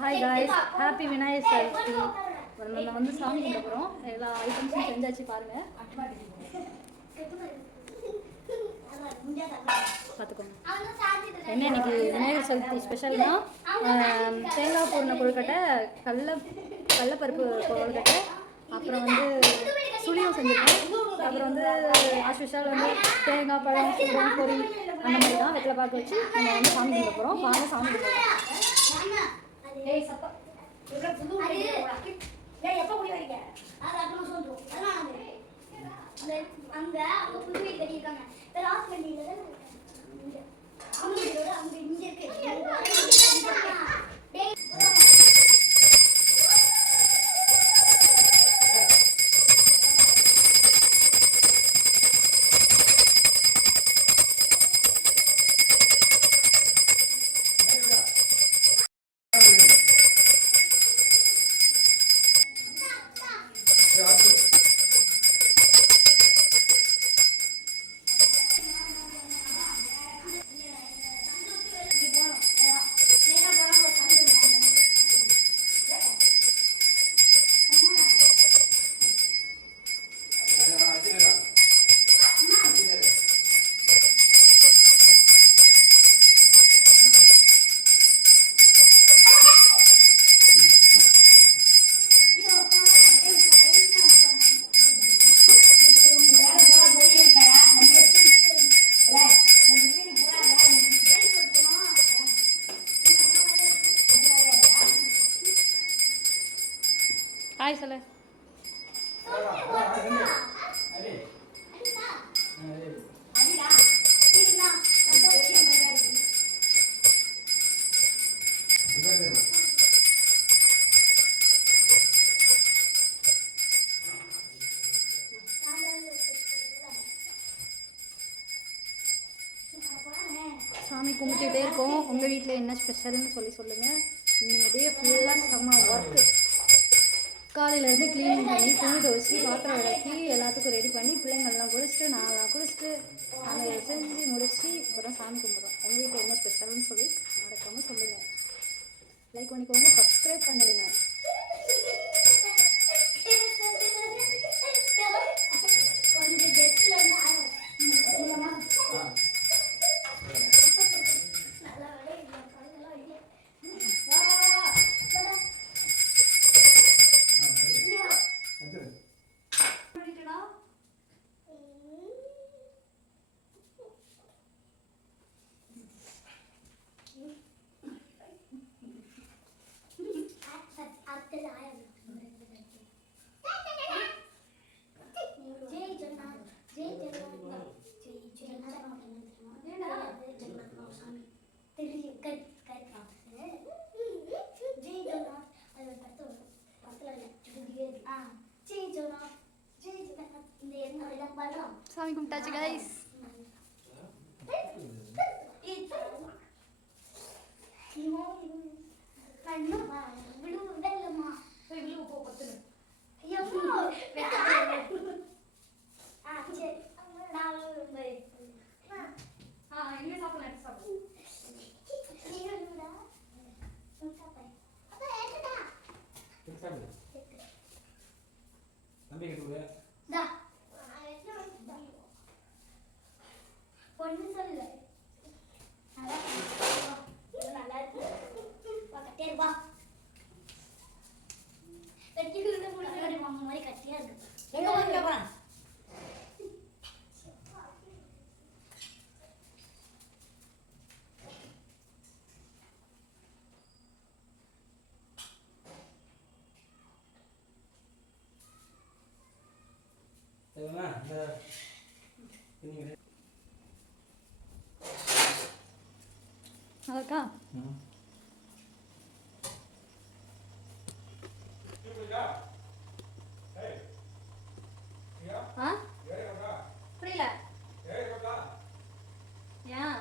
Hi guys, happy Vinayagar Chaturthi. நம்ம வந்து சாமி கும்பிட போகிறோம். எல்லா ஐட்டம்ஸும் செஞ்சாச்சு பாருங்கள், பார்த்துக்கோங்க. என்ன இன்னைக்கு விநாயகர் சதுர்த்தி ஸ்பெஷல்னா தேங்காய் பூரண கொழுக்கட்டை, கடலப்பருப்பு கொழுக்கட்டை, அப்புறம் வந்து சுழியும் செஞ்சுருக்கேன். அப்புறம் வந்து ஆஸ்பெஷல் வந்து தேங்காய் பழம் பொரி அந்த மாதிரி தான் வெற்றில பார்க்க வச்சு நம்ம வந்து சாமி கும்பிட போகிறோம். வாங்க சாமி கும்பிடுவோம். ஹாய் சொல்லு. சாமி கும்பிட்டுட்டே இருக்கோம். உங்கள் வீட்டில் என்ன ஸ்பெஷல்னு சொல்லுங்கள். இன்னைக்கு டே ஃபுல்லாக செம்ம ஒர்க்கு. காலையிலேருந்து க்ளீனிங் பண்ணி துணி துவச்சி பாத்திரம் விளக்கி எல்லாத்துக்கும் ரெடி பண்ணி பிள்ளைங்கள்லாம் குளிச்சுட்டு நான்லாம் குளிச்சுட்டு அதை செஞ்சு முடிச்சு இப்போ தான் சாமி கும்பிட்றோம். உங்கள் வீட்டில் என்ன ஸ்பெஷல்னு சொல்லி மறக்காமல் சொல்லுங்கள். லைக் பண்ணிக்கோங்க, சப்ஸ்கிரைப் பண்ணிடுங்க. சாமி கும்பிட்டாச்சு கைஸ். அதற்கா புரியல. ஏன்